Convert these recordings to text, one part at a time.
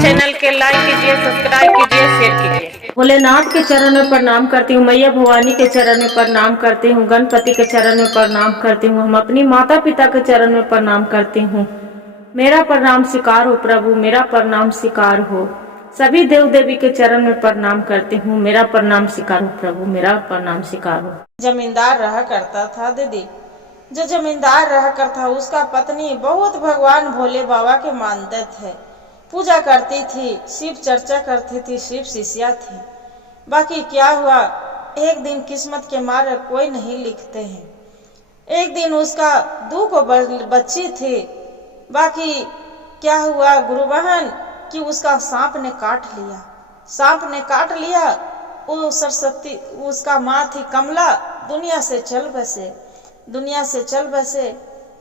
Channel के like कीजिए, subscribe कीजिए, शेयर कीजिए। भोलेनाथ के चरण में प्रणाम करती हूँ, मैया भवानी के चरण में प्रणाम करती हूँ, गणपति के चरण में प्रणाम करती हूँ, हम अपनी माता पिता के चरण में प्रणाम करती हूँ। मेरा प्रणाम स्वीकार हो प्रभु, मेरा प्रणाम स्वीकार हो। सभी देव देवी के चरण में प्रणाम करती हूँ, मेरा प्रणाम स्वीकार हो प्रभु, मेरा प्रणाम स्वीकार हो। जमींदार रहा करता था दीदी, जो जमींदार रहा करता उसका पत्नी बहुत भगवान भोले बाबा के मानते थे, पूजा करती थी, शिव चर्चा करती थी, शिव शिष्या थी। बाकी क्या हुआ, एक दिन किस्मत के मारे कोई नहीं लिखते हैं। एक दिन उसका 2 बच्ची थी। बाकी क्या हुआ गुरु बहन कि उसका सांप ने काट लिया। सांप ने काट लिया। वो सरस्वती उसका माँ थी कमला, दुनिया से चल बसे, दुनिया से चल बसे।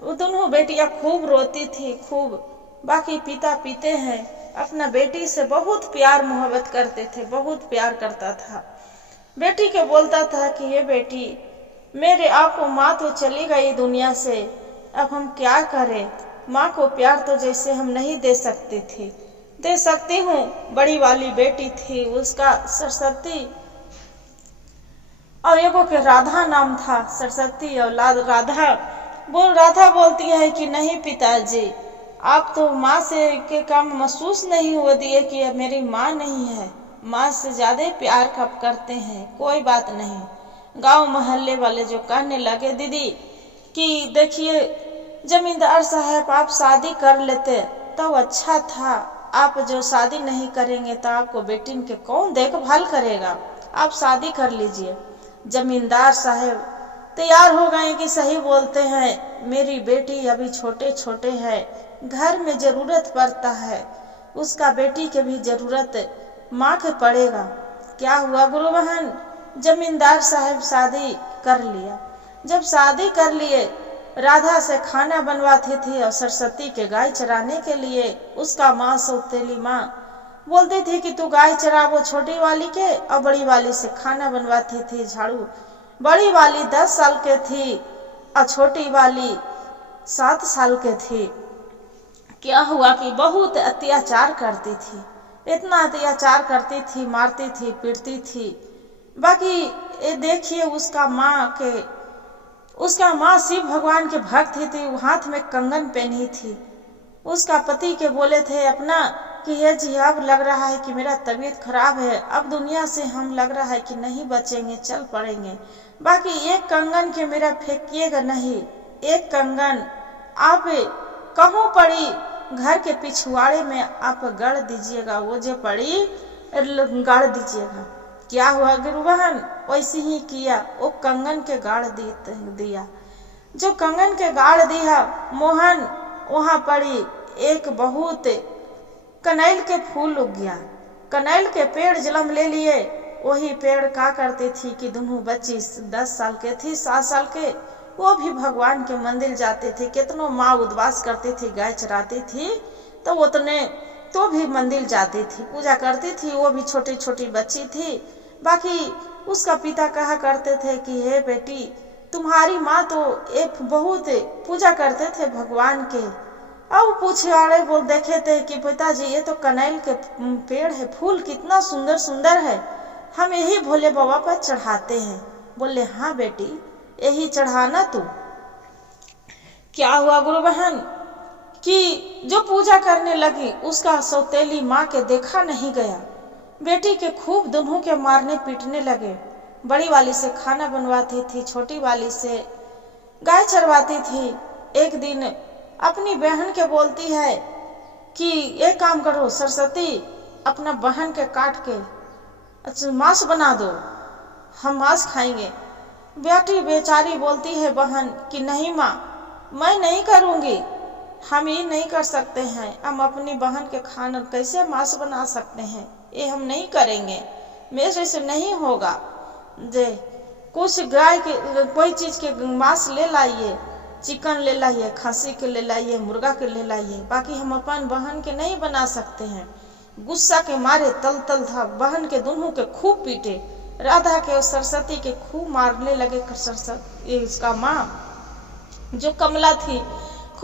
वो दोनों बेटियां खूब रोती थी, खूब। बाकी पिता पीते हैं, अपना बेटी से बहुत प्यार मोहब्बत करते थे, बहुत प्यार करता था। बेटी के बोलता था कि ये बेटी मेरे आपको माँ तो चली गई दुनिया से, अब हम क्या करें। माँ को प्यार तो जैसे हम नहीं दे सकते थे, दे सकती हूँ। बड़ी वाली बेटी थी उसका सरस्वती, और एगो के राधा नाम था। सरस्वती और राधा राधा बोलती है कि नहीं पिताजी, आप तो माँ से के काम महसूस नहीं हुआ दिए कि मेरी माँ नहीं है, माँ से ज्यादा प्यार कब करते हैं। कोई बात नहीं। गांव मोहल्ले वाले जो कहने लगे दीदी कि देखिए जमींदार साहब आप शादी कर लेते तो अच्छा था, आप जो शादी नहीं करेंगे तो आपको बेटी के कौन देखभाल करेगा, आप शादी कर लीजिए। जमींदार साहब तैयार हो गए कि सही बोलते हैं, मेरी बेटी अभी छोटे छोटे है, घर में जरूरत पड़ता है, उसका बेटी के भी जरूरत माँ के पड़ेगा। क्या हुआ गुरु बहन, जमींदार साहब शादी कर लिया। जब शादी कर लिए, राधा से खाना बनवाती थी और सरस्वती के गाय चराने के लिए उसका माँ सौतेली माँ बोलती थी कि तू गाय चरा, वो छोटी वाली के, और बड़ी वाली से खाना बनवाती थी झाड़ू। बड़ी वाली 10 साल के थी और छोटी वाली 7 साल के थी। क्या हुआ कि बहुत अत्याचार करती थी, इतना अत्याचार करती थी, मारती थी, पीटती थी। बाकी ये देखिए उसका माँ शिव भगवान के भक्त थी, हाथ में कंगन पहनी थी। उसका पति के बोले थे अपना कि ये जी अब लग रहा है कि मेरा तबीयत खराब है, अब दुनिया से हम लग रहा है कि नहीं बचेंगे, चल पड़ेंगे। बाकी एक कंगन के मेरा फेंकिएगा नहीं, एक कंगन आप कहूँ पड़ी घर के पिछवाड़े में आप गड़ दीजिएगा, वो जो पड़ी गाड़ दीजिएगा। क्या हुआ गुरु बहन, वैसे ही किया, वो कंगन के गाड़ दिया। जो कंगन के गाड़ दिया, मोहन वहां पड़ी एक बहुत कनैल के फूल उग गया। कनैल के पेड़ जन्म ले लिए। वही पेड़ का करती थी कि दोनों बच्ची 10 साल के थी, 7 साल के, वो भी भगवान के मंदिर जाते थे। कितनों माँ उद्वास करती थी, गाय चराती थी, तो उतने तो भी मंदिर जाती थी, पूजा करती थी। वो भी छोटी छोटी बच्ची थी। बाकी उसका पिता कहा करते थे कि हे बेटी, तुम्हारी माँ तो एक बहुत पूजा करते थे भगवान के। अब पूछे बोल देखे थे कि पिताजी ये तो कनैल के पेड़ है, फूल कितना सुंदर सुंदर है, हम यही भोले बाबा पर चढ़ाते हैं। बोले हाँ बेटी, यही चढ़ाना तू। क्या हुआ गुरु बहन कि जो पूजा करने लगी, उसका सौतेली माँ के देखा नहीं गया। बेटी के खूब दोनों के मारने पीटने लगे। बड़ी वाली से खाना बनवाती थी, छोटी वाली से गाय चरवाती थी। एक दिन अपनी बहन के बोलती है कि ये काम करो सरस्वती, अपना बहन के काट के अच्छा मांस बना दो, हम मांस खाएंगे। बेटी बेचारी बोलती है बहन कि नहीं माँ, मैं नहीं करूँगी, हम ये नहीं कर सकते हैं, हम अपनी बहन के खाना कैसे मांस बना सकते हैं, ये हम नहीं करेंगे, मेरे से नहीं होगा। जे कुछ गाय के कोई चीज के मांस ले लाइए, चिकन ले लाइए, खस्सी के ले लाइए, मुर्गा के ले लाइए, बाकी हम अपन बहन के नहीं बना सकते हैं। गुस्सा के मारे तल तल था, बहन के दोनों के खूब पीटे, राधा के और सरस्वती के खूब मारने लगे। सरस्वती इसका माँ जो कमला थी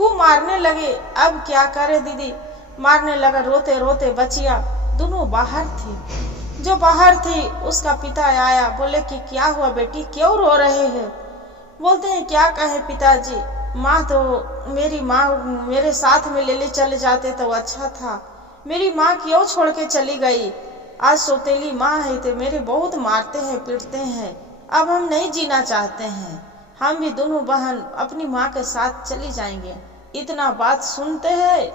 खूब मारने लगे। अब क्या करे दीदी, मारने लगा। रोते रोते बचिया दोनों बाहर थी। जो बाहर थी उसका पिता आया, बोले कि क्या हुआ बेटी, क्यों रो रहे हैं? बोलते हैं क्या कहे पिताजी, माँ तो मेरी माँ मेरे साथ में ले चले जाते तो अच्छा था, मेरी माँ क्यों छोड़ के चली गई। आज सौतेली माँ है तो मेरे बहुत मारते हैं पीटते हैं। अब हम नहीं जीना चाहते हैं, हम भी दोनों बहन अपनी माँ के साथ चली जाएंगे। इतना बात सुनते हैं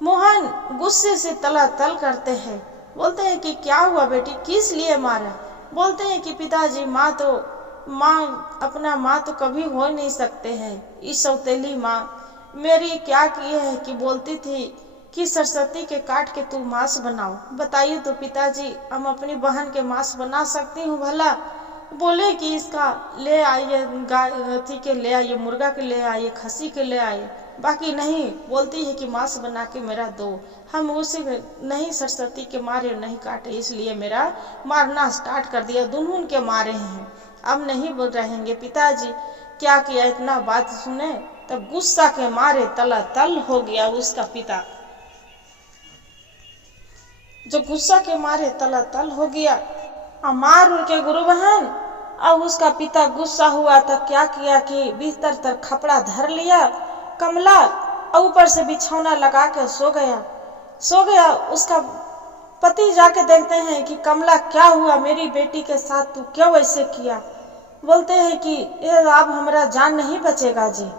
मोहन गुस्से से तला तल करते हैं। बोलते हैं कि क्या हुआ बेटी, किस लिए मारा? बोलते हैं कि पिताजी अपना माँ तो कभी हो नहीं सकते हैं। इस सौतेली माँ मेरी क्या किए है कि बोलती थी कि सरस्वती के काट के तू मांस बनाओ। बताइए तो पिताजी, हम अपनी बहन के मांस बना सकती हूँ भला? बोले कि इसका ले आइए, गाय के ले आइए, मुर्गा के ले आइए, खसी के ले आइए, बाकी नहीं। बोलती है कि मांस बना के मेरा दो। हम उसे नहीं, सरस्वती के मारे नहीं काटे, इसलिए मेरा मारना स्टार्ट कर दिया। दोनों के मारे हैं, अब नहीं बोल रहेंगे। पिताजी क्या किया, इतना बात सुने तब गुस्सा के मारे तला तल हो गया उसका पिता। जो गुस्सा के मारे तला तल हो गया, मार के गुरु बहन। अब उसका पिता गुस्सा हुआ तो क्या किया कि बिस्तर तर खपड़ा धर लिया कमला, और ऊपर से बिछौना लगा के सो गया। उसका पति जाके देखते हैं कि कमला क्या हुआ, मेरी बेटी के साथ तू क्यों ऐसे किया? बोलते हैं कि ये अब हमारा जान नहीं बचेगा जी।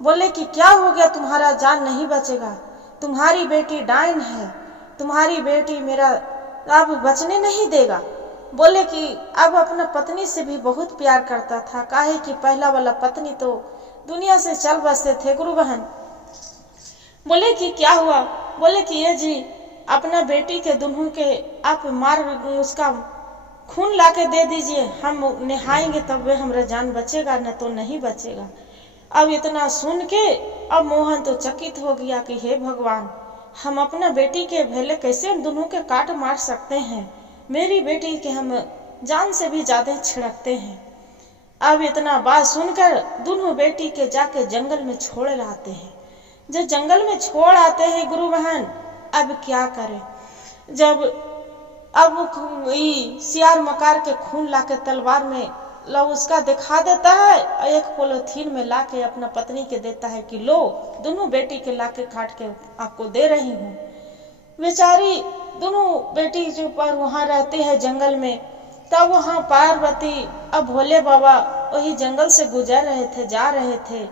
बोले कि क्या हो गया, तुम्हारा जान नहीं बचेगा, तुम्हारी बेटी डाइन है, तुम्हारी बेटी मेरा अब बचने नहीं देगा। बोले कि अब अपना पत्नी से भी बहुत प्यार करता था, काहे कि पहला वाला पत्नी तो दुनिया से चल बसे थे गुरु बहन। बोले कि क्या हुआ? बोले कि ये जी अपना बेटी के दोनों के आप मार उसका खून लाके दे दीजिए, हम नहाएंगे तब वे हमारा जान बचेगा, न तो नहीं बचेगा। अब इतना सुन के अब मोहन तो चकित हो गया कि हे भगवान, हम अपना बेटी के भेले कैसे दोनों के काट मार सकते हैं? मेरी बेटी के हम जान से भी ज्यादा छिड़कते हैं। अब इतना बात सुनकर दोनों बेटी के जाके जंगल में छोड़ लाते हैं। जब जंगल में छोड़ आते हैं गुरु बहन, अब क्या करें? जब अब सियार मकार के खून लाके तलवार में उसका दिखा देता है, और एक पोलोथीन में लाके अपना पत्नी के देता है कि लो, दोनों बेटी के लाके काट के आपको दे रही हूँ। बेचारी दोनों बेटी जो पर वहां रहती है जंगल में, तब वहां पार्वती अब भोले बाबा वही जंगल से गुजर रहे थे, जा रहे थे।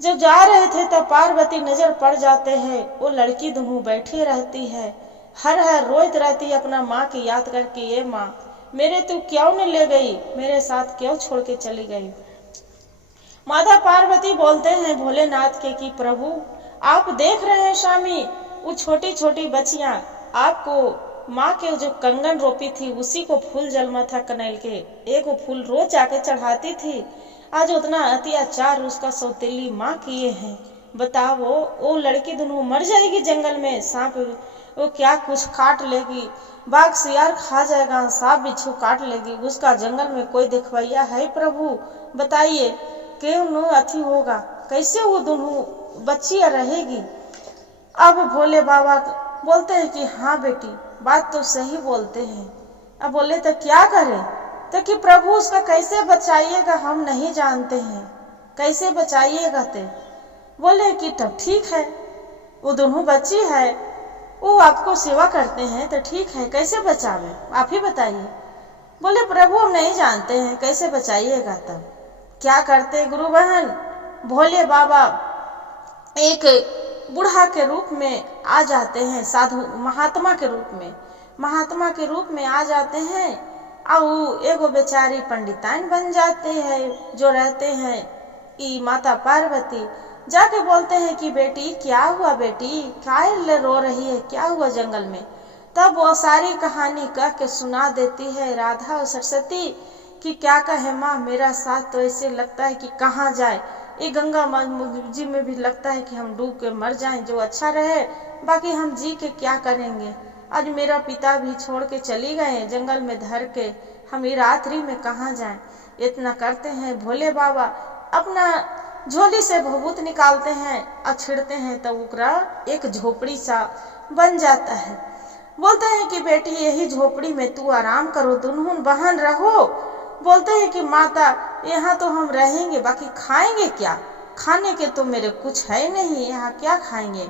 जब जा रहे थे तब पार्वती नजर पड़ जाते हैं, वो लड़की दोनों बैठी रहती है, हर हर रोइत रहती है अपना माँ की याद करके, ये माँ मेरे तू क्यों न ले गई, मेरे साथ क्यों छोड़ के चली गई? माता पार्वती बोलते हैं भोलेनाथ के कि प्रभु आप देख रहे हैं स्वामी, वो छोटी छोटी बच्चियां आपको माँ के जो कंगन रोपी थी उसी को फूल जलमा था कनेल के, एक वो फूल रोज जाके चढ़ाती थी। आज उतना अत्याचार उसका सौतेली माँ किए हैं। बताओ वो लड़की दोनों मर जाएगी जंगल में, सांप वो क्या कुछ काट लेगी, बाघ सियार खा जाएगा, सांप बिच्छू काट लेगी, उसका जंगल में कोई देखवैया है प्रभु? बताइए क्यों नो अथी होगा, कैसे वो दोनों बच्चियां रहेगी? अब भोले बाबा बोलते हैं कि हाँ बेटी बात तो सही बोलते हैं। अब बोले तो क्या करें? तो कि प्रभु उसका कैसे बचाइएगा, हम नहीं जानते हैं, कैसे बचाइएगा? ते बोले कि तब ठीक है, वो दोनों बच्ची है, वो आपको सेवा करते हैं तो ठीक है, कैसे बचावे आप ही बताइए। बोले प्रभु हम नहीं जानते हैं, कैसे बचाइएगा? तब क्या करते गुरु बहन? भोले बाबा एक बूढ़ा के रूप में आ जाते हैं, साधु महात्मा के रूप में आ जाते हैं, और एगो बेचारी पंडिताइन बन जाते हैं जो रहते हैं ई माता पार्वती। जाके बोलते हैं कि बेटी क्या हुआ, बेटी काहे रो रही है, क्या हुआ जंगल में? तब वो सारी कहानी कह के सुना देती है राधा और सरस्वती कि क्या कहे माँ, मेरा साथ तो ऐसे लगता है कि कहाँ जाए, ये गंगा जी में भी लगता है कि हम डूब के मर जाएं, जो अच्छा रहे, बाकी हम जी के क्या करेंगे? आज मेरा पिता भी छोड़ के चली गए जंगल में धर के, हम ये रात्रि में कहाँ जाएं? इतना करते हैं भोले बाबा अपना झोली से भभूत निकालते हैं और छिड़ते हैं तो ओकरा एक झोपड़ी सा बन जाता है। बोलते हैं कि बेटी यही झोपड़ी में तू आराम करो, दुनहुन बहन रहो। बोलते हैं कि माता यहाँ तो हम रहेंगे, बाकी खाएंगे क्या? खाने के तो मेरे कुछ है नहीं, यहाँ क्या खाएंगे?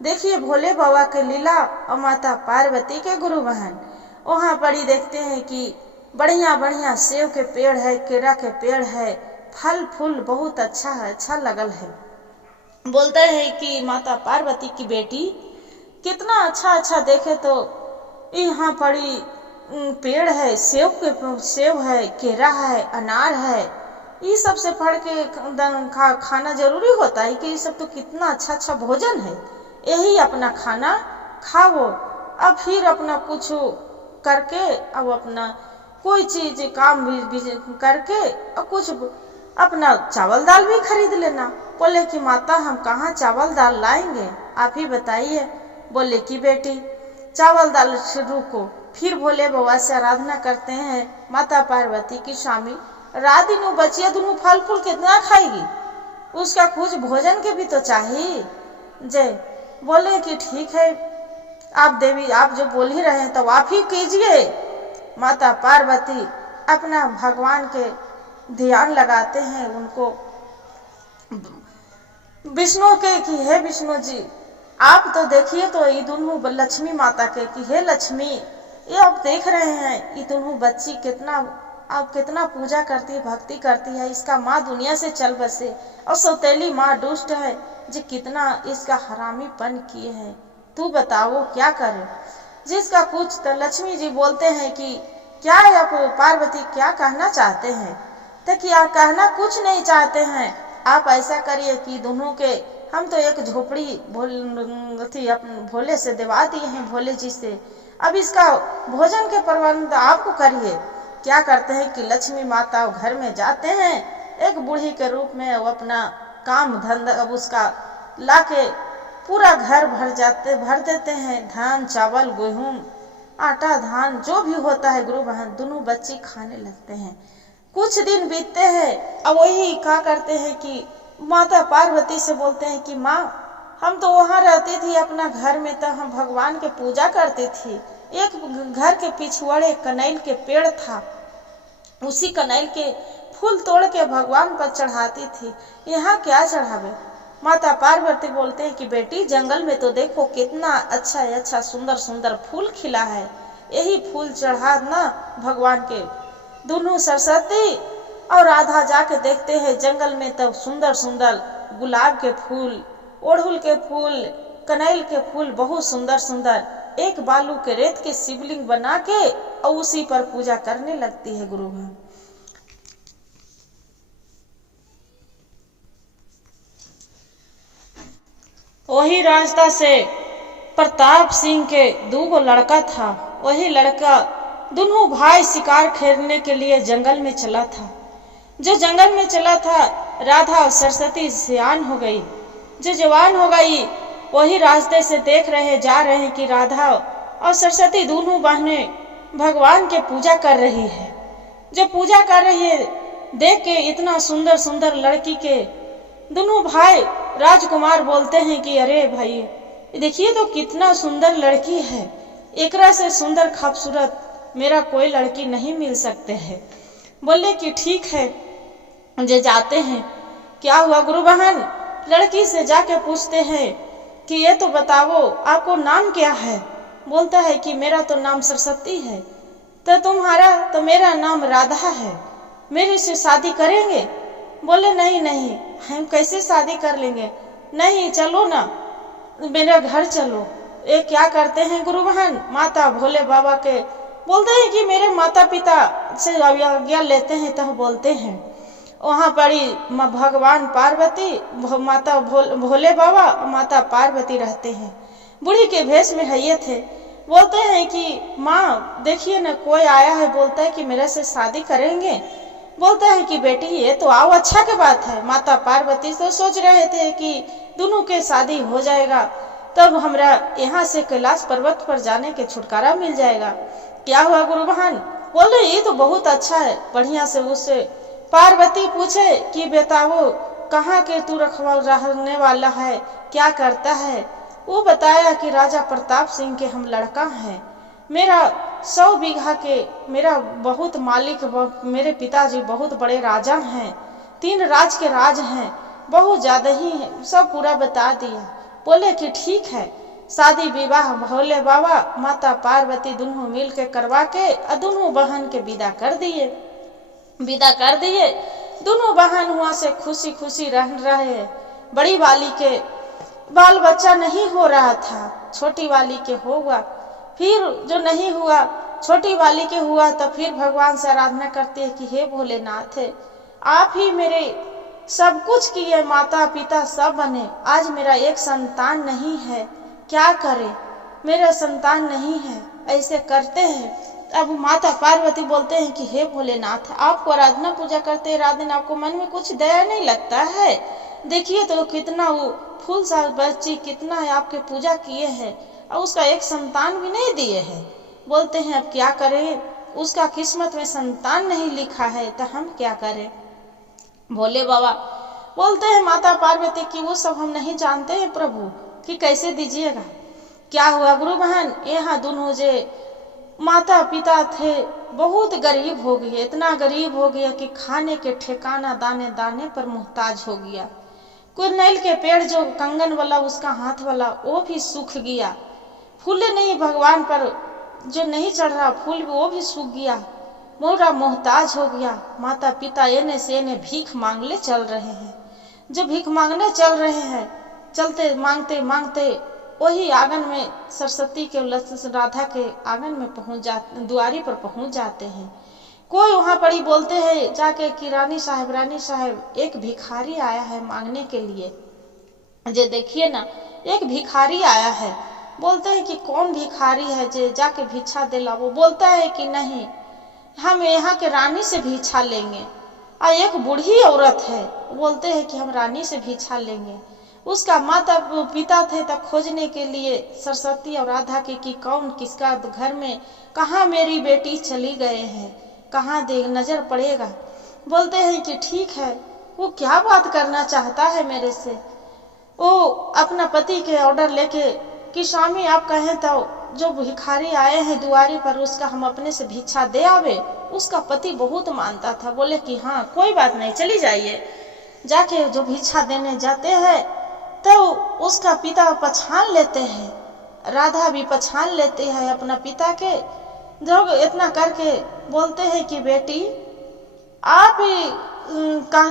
देखिए भोले बाबा के लीला और माता पार्वती के गुरु बहन। वहाँ पड़ी देखते हैं कि बढ़िया बढ़िया सेव के पेड़ है, केरा के पेड़ है, फल फूल बहुत अच्छा है, अच्छा लगल है। बोलते हैं कि माता पार्वती की बेटी कितना अच्छा अच्छा देखे तो यहाँ पड़ी पेड़ है, सेव है, केरा है, अनार है। ये सब से पढ़ के खाना जरूरी होता है कि ये सब तो कितना अच्छा अच्छा भोजन है, यही अपना खाना खाओ। अब फिर अपना कुछ करके अब अपना कोई चीज काम भी करके और कुछ अपना चावल दाल भी खरीद लेना। बोले कि माता हम कहाँ चावल दाल लाएंगे, आप ही बताइए। बोले कि बेटी चावल दाल शुरू को फिर भोले बाबा से आराधना करते हैं माता पार्वती की स्वामी रात दिन बचिया दोनों फल फूल कितना खाएगी, उसका कुछ भोजन के भी तो चाहिए। जय बोले कि ठीक है आप देवी आप जो बोल ही रहे हैं तो आप ही कीजिए। माता पार्वती अपना भगवान के ध्यान लगाते हैं, उनको विष्णु के कि हे विष्णु जी आप तो देखिए तो ये दोनों लक्ष्मी माता के कि हे लक्ष्मी ये आप देख रहे हैं ये दोनों बच्ची कितना आप कितना पूजा करती है, भक्ति करती है, इसका माँ दुनिया से चल बसे और सौतेली माँ दुष्ट है जो कितना इसका हरामीपन किए हैं, तू बताओ क्या करे। जिसका कुछ तो लक्ष्मी जी बोलते हैं कि क्या आप पार्वती क्या कहना चाहते हैं? तो क्या कहना कुछ नहीं चाहते हैं, आप ऐसा करिए कि दोनों के हम तो एक झोपड़ी भोले से दिवा दिए हैं, भोले जी से, अब इसका भोजन के प्रबंध आपको करिए। क्या करते हैं कि लक्ष्मी माता घर में जाते हैं एक बूढ़ी के रूप में, वो अपना काम धंधा अब उसका लाके पूरा घर भर देते हैं, धान चावल गेहूं आटा धान जो भी होता है गुरु बहन दोनों बच्चे खाने लगते हैं। कुछ दिन बीतते हैं अब वही क्या करते हैं कि माता पार्वती से बोलते हैं कि माँ हम तो वहाँ रहती थी अपना घर में, तो हम भगवान के पूजा करती थी। एक घर के पिछवाड़े कनैल के पेड़ था, उसी कनैल के फूल तोड़ के भगवान पर चढ़ाती थी, यहाँ क्या चढ़ावे? माता पार्वती बोलते हैं कि बेटी जंगल में तो देखो कितना अच्छा अच्छा सुंदर सुंदर फूल खिला है, यही फूल चढ़ाना भगवान के। दोनों सरस्वती और राधा जाके देखते हैं जंगल में तो सुंदर सुंदर गुलाब के फूल, ओढ़ुल के फूल, कनैल के फूल बहुत सुंदर सुंदर, एक बालू के रेत के शिवलिंग बना के और उसी पर पूजा करने लगती है गुरु बहन। वही रास्ता से प्रताप सिंह के 2 लड़का था, वही लड़का दोनों भाई शिकार खेलने के लिए जंगल में चला था। जो जंगल में चला था राधा और सरस्वती सियान हो गई, जो जवान हो गई वही रास्ते से देख रहे जा रहे हैं कि राधा और सरस्वती दोनों बहनें भगवान के पूजा कर रही है। जो पूजा कर रही है देख के इतना सुंदर सुंदर लड़की के दोनों भाई राजकुमार बोलते हैं कि अरे भाई देखिए तो कितना सुंदर लड़की है, एकरा से सुंदर खूबसूरत मेरा कोई लड़की नहीं मिल सकते है। बोले कि ठीक है जे जाते हैं। क्या हुआ गुरु बहन? लड़की से जाके पूछते हैं कि ये तो बताओ आपको नाम क्या है? बोलता है कि मेरा तो नाम सरस्वती है। तो तुम्हारा? तो मेरा नाम राधा है, मेरे से शादी करेंगे? बोले नहीं नहीं हम कैसे शादी कर लेंगे, नहीं चलो ना मेरे घर चलो। ये क्या करते हैं गुरु बहन? माता भोले बाबा के बोलते हैं कि मेरे माता पिता से आज्ञा लेते हैं तो बोलते हैं। वहाँ पड़ी भगवान पार्वती माता भोले बाबा और माता पार्वती रहते हैं, बूढ़ी के भेष में है थे। बोलते हैं कि माँ देखिए ना कोई आया है, बोलता है कि मेरे से शादी करेंगे। बोलता है कि बेटी ये तो आओ अच्छा के बात है। माता पार्वती तो सोच रहे थे कि दोनों के शादी हो जाएगा तब हमरा यहाँ से कैलाश पर्वत पर जाने के छुटकारा मिल जाएगा। क्या हुआ गुरु बहन? बोले ये तो बहुत अच्छा है। बढ़िया से उससे पार्वती पूछे कि बेटा वो कहाँ के तू रहने वाला है, क्या करता है। वो बताया कि राजा प्रताप सिंह के हम लड़का हैं, मेरा 100 बीघा के मेरा बहुत मालिक, मेरे पिताजी बहुत बड़े राजा हैं, 3 राज के राज हैं, बहुत ज्यादा ही है। सब पूरा बता दिया। बोले कि ठीक है, शादी विवाह भोले बाबा माता पार्वती दोनों मिल के करवा के दोनों बहन के विदा कर दिए। दोनों बहन वहां से खुशी खुशी रह रहे। बड़ी वाली के बाल बच्चा नहीं हो रहा था, छोटी वाली के होगा। फिर जो नहीं हुआ, छोटी वाली के हुआ, तो फिर भगवान से आराधना करते हैं कि हे भोलेनाथ, आप ही मेरे सब कुछ किए, माता पिता सब बने, आज मेरा एक संतान नहीं है, क्या करे, मेरा संतान नहीं है। ऐसे करते हैं। अब माता पार्वती बोलते हैं कि हे भोलेनाथ, आपको आराधना पूजा करते रात दिन आपको मन में कुछ दया नहीं लगता है। देखिए तो कितना वो फूल सा बच्ची कितना है आपके पूजा किए हैं और उसका एक संतान भी नहीं दिए हैं। बोलते हैं अब क्या करें, उसका किस्मत में संतान नहीं लिखा है, तो हम क्या करें। भोले बाबा बोलते हैं माता पार्वती की वो सब हम नहीं जानते हैं प्रभु कि कैसे दीजिएगा। क्या हुआ गुरु बहन, यहाँ दोनों जे माता पिता थे बहुत गरीब हो गए, इतना गरीब हो गया कि खाने के ठिकाना दाने दाने पर मुहताज हो गया। कुरनैल के पेड़ जो कंगन वाला उसका हाथ वाला वो भी सूख गया, फूले नहीं भगवान पर जो नहीं चढ़ रहा फूल वो भी सूख गया, मोरा मोहताज हो गया। माता पिता एने से एने भीख मांगले चल रहे हैं। जो भीख मांगने चल रहे हैं, चलते मांगते मांगते वही आंगन में सरस्वती के राधा के आंगन में पहुंच जाते, दुआरी पर पहुंच जाते हैं। कोई वहां पर ही बोलते हैं जाके कि रानी साहब एक भिखारी आया है मांगने के लिए। जे देखिए ना, एक भिखारी आया है। बोलते हैं कि कौन भिखारी है जे जाके भिक्षा देला। वो बोलता है कि नहीं, हम यहाँ के रानी से भिक्षा लेंगे। एक बूढ़ी औरत है, बोलते हैं कि हम रानी से भिक्षा लेंगे। उसका माता पिता थे तब खोजने के लिए सरस्वती और राधा की कि कौन किसका घर में कहाँ मेरी बेटी चली गए हैं, कहाँ देख नजर पड़ेगा। बोलते हैं कि ठीक है, वो क्या बात करना चाहता है मेरे से। वो अपना पति के ऑर्डर लेके कि स्वामी आप कहें तो जो भिखारी आए हैं दुआरी पर उसका हम अपने से भिक्षा दे आवे। उसका पति बहुत मानता था, बोले कि हाँ कोई बात नहीं, चली जाइए। जाके जो भिक्षा देने जाते हैं तो उसका पिता पहचान लेते हैं, राधा भी पहचान लेते हैं अपना पिता के। जो इतना करके बोलते हैं कि बेटी आप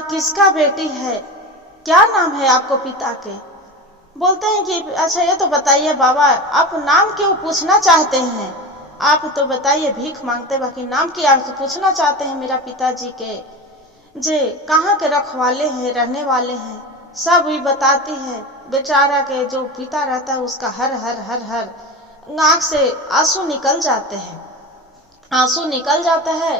किसका बेटी है, क्या नाम है आपको पिता के। बोलते हैं कि अच्छा ये तो बताइए बाबा, आप नाम क्यों पूछना चाहते हैं, आप तो बताइए, भीख मांगते बाकी नाम क्या पूछना चाहते हैं मेरा पिताजी के, जे कहाँ के रखवाले हैं, रहने वाले हैं, सब भी बताती है। बेचारा के जो पिता रहता है उसका हर आँख से आंसू निकल जाते हैं, आंसू निकल जाता है।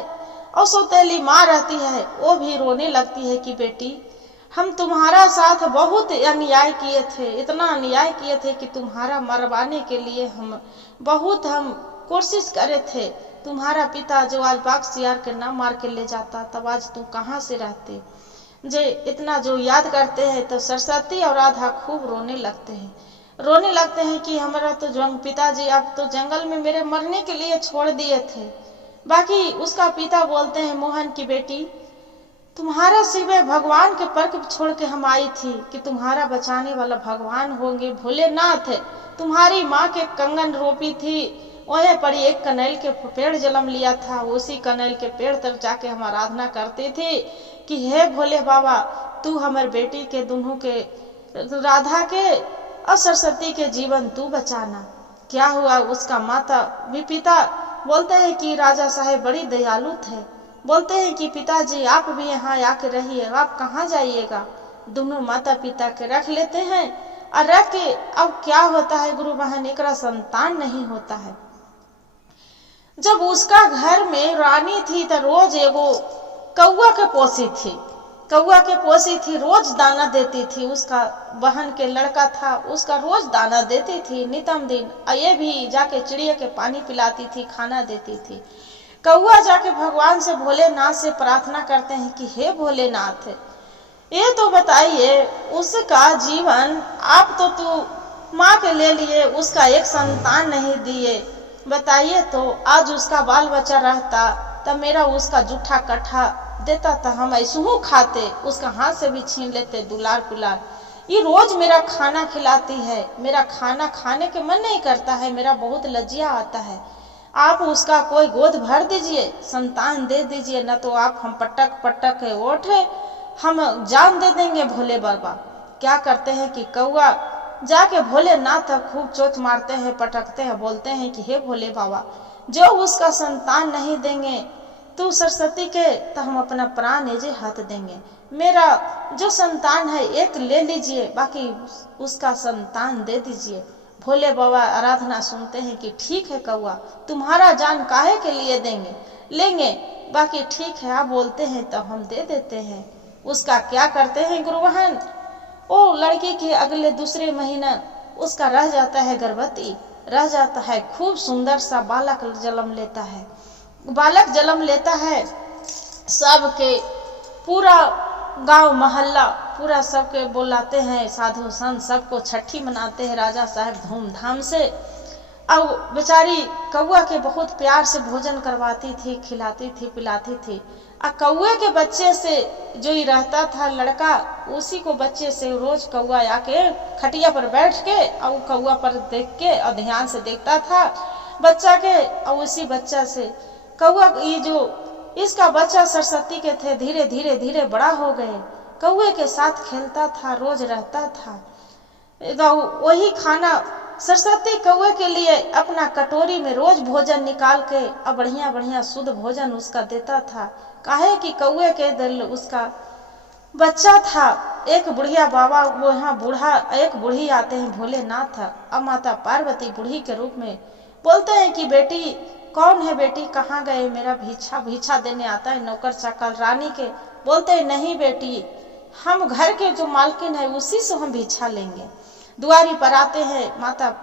और सौतेली माँ रहती है, वो भी रोने लगती है कि बेटी हम तुम्हारा साथ बहुत अन्याय किए थे, इतना अन्याय किए थे कि तुम्हारा मरवाने के लिए हम कोशिश करे थे। तुम्हारा पिता जो आज बाग सियार के ना मार के ले जाता, तब आज तुम कहाँ से रहते। जे इतना जो याद करते हैं तो सरस्वती और राधा खूब रोने लगते हैं कि हमारा तो पिताजी अब तो जंगल में मेरे मरने के लिए छोड़ दिए थे। बाकी उसका पिता बोलते हैं मोहन की बेटी तुम्हारा सिवाय भगवान के पर छोड़ के हम आई थी कि तुम्हारा बचाने वाला भगवान होंगे भोलेनाथ। तुम्हारी माँ के कंगन रोपी थी, वहीं पर एक कनैल के पेड़ जन्म लिया था, उसी कनैल के पेड़ तक जाके हम आराधना करते थे कि हे भोले बाबा तू हमारे बेटी के दोनों के राधा के और सरस्वती के जीवन तू बचाना। क्या हुआ, उसका माता भी पिता बोलते हैं कि राजा साहेब बड़ी दयालु थे। बोलते हैं कि पिताजी आप भी यहाँ आके रहिए, आप कहाँ जाइएगा। दोनों माता पिता के रख लेते हैं और रख के अब क्या होता है गुरु बहन, एक संतान नहीं होता है। जब उसका घर में रानी थी तो रोज एगो कौआ के पोसी थी, रोज दाना देती थी। उसका बहन के लड़का था, उसका रोज दाना देती थी नितम दिन। ये भी जाके चिड़िया के पानी पिलाती थी, खाना देती थी। कौआ जाके भगवान से भोलेनाथ से प्रार्थना करते हैं कि हे भोलेनाथ ये तो बताइए, उसका जीवन आप तो माँ के ले लिए, उसका एक संतान नहीं दिए। बताइए तो आज उसका बाल बच्चा रहता तब मेरा उसका जूठा कट्ठा देता था, हम ऐसू खाते, उसका हाथ से भी छीन लेते दुलार पुलार। ये रोज मेरा खाना खिलाती है, मेरा खाना खाने के मन नहीं करता है, मेरा बहुत लज्जिया आता है। आप उसका कोई गोद भर दीजिए, संतान दे दीजिए, न तो आप हम पटक पटक के उठे, हम जान दे देंगे भोले बाबा। क्या करते हैं कि कौआ जाके भोलेनाथ तक खूब चोट मारते हैं, पटकते हैं, बोलते हैं कि हे भोले बाबा, जो उसका संतान नहीं देंगे तो सरस्वती के तो हम अपना प्राण एजे हाथ देंगे। मेरा जो संतान है एक ले लीजिए, बाकी उसका संतान दे दीजिए। भोले बाबा आराधना सुनते हैं कि ठीक है कौआ, तुम्हारा जान काहे के लिए देंगे, लेंगे, बाकी ठीक है आप बोलते हैं तो हम दे देते हैं। उसका क्या करते हैं गुरु बहन, वो लड़की के अगले दूसरे महीना उसका रह जाता है गर्भवती, रह जाता है, खूब सुंदर सा बालक जन्म लेता है। बालक जन्म लेता है, सबके पूरा गांव मोहल्ला पूरा सबके बुलाते हैं, साधु संत सबको छठी मनाते हैं राजा साहब धूमधाम से। अब बेचारी कौआ के बहुत प्यार से भोजन करवाती थी, खिलाती थी, पिलाती थी। और कौए के बच्चे से जो ही रहता था लड़का, उसी को बच्चे से रोज कौआ आके खटिया पर बैठ के और कौआ पर देख के और ध्यान से देखता था बच्चा के, और उसी बच्चा से कौआ, ये जो इसका बच्चा सरस्वती के थे, धीरे धीरे धीरे बड़ा हो गए, कौए के साथ खेलता था, रोज रहता था। वही खाना सरस्वती कौए के लिए अपना कटोरी में रोज भोजन निकाल के और बढ़िया बढ़िया शुद्ध भोजन उसका देता था। काहे कि कौए के दिल उसका बच्चा था। एक बुढ़िया बाबा, वो यहाँ बूढ़ा, एक बूढ़ी आते हैं भोलेनाथ, अब माता पार्वती बूढ़ी के रूप में बोलते हैं कि बेटी कौन है, बेटी कहाँ गए, मेरा भिक्षा देने आता है नौकर चाकर रानी के। बोलते हैं नहीं बेटी, हम घर के जो मालकिन है उसी से हम भिक्षा लेंगे। दुआरी पर आते हैं माता,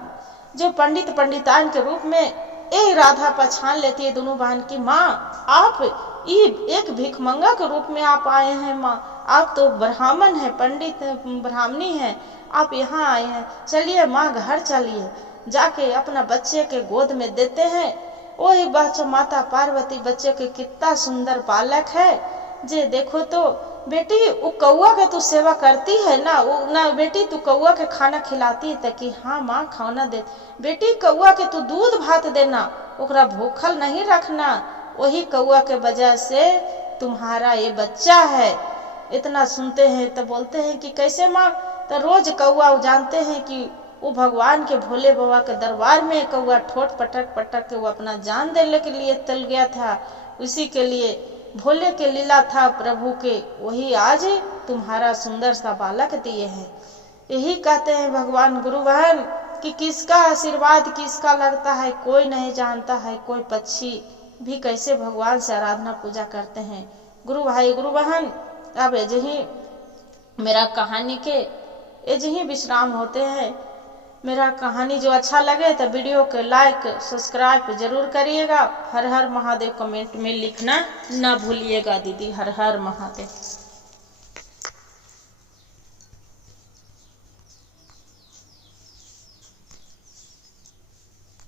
जो पंडितान के रूप में एक राधा पहचान लेती है दोनों बहन की, माँ आप एक भिखमंगा के रूप में आप आए हैं, माँ आप तो ब्राह्मण है, पंडित ब्राह्मणी है, आप यहाँ आए हैं, चलिए माँ घर चलिए। जाके अपना बच्चे के गोद में देते हैं। वही बच्चा माता पार्वती बच्चे के कितना सुंदर बालक है, जे देखो तो बेटी वो कौआ के तू सेवा करती है ना, वो ना बेटी तू कौआ के खाना खिलाती है, ताकि हाँ माँ खाना दे, बेटी कौआ के तू दूध भात देना, ओकरा भूखल नहीं रखना, वही कौआ के वजह से तुम्हारा ये बच्चा है। इतना सुनते हैं तो बोलते हैं कि कैसे माँ, तो रोज कौआ जानते हैं कि वो भगवान के भोले बाबा के दरबार में कौआ ठोट पटक पटक के वो अपना जान देने के लिए तल गया था, उसी के लिए भोले के लीला था प्रभु के, वही आज तुम्हारा सुंदर सा बालक दिए हैं। यही कहते हैं भगवान गुरु बहन कि किसका आशीर्वाद किसका लगता है कोई नहीं जानता है, कोई पक्षी भी कैसे भगवान से आराधना पूजा करते हैं। गुरु भाई गुरु बहन, अब यही मेरा कहानी के यही विश्राम होते हैं। मेरा कहानी जो अच्छा लगे तो वीडियो के लाइक सब्सक्राइब जरूर करिएगा। हर हर महादेव कमेंट में लिखना ना भूलिएगा दीदी। हर हर महादेव।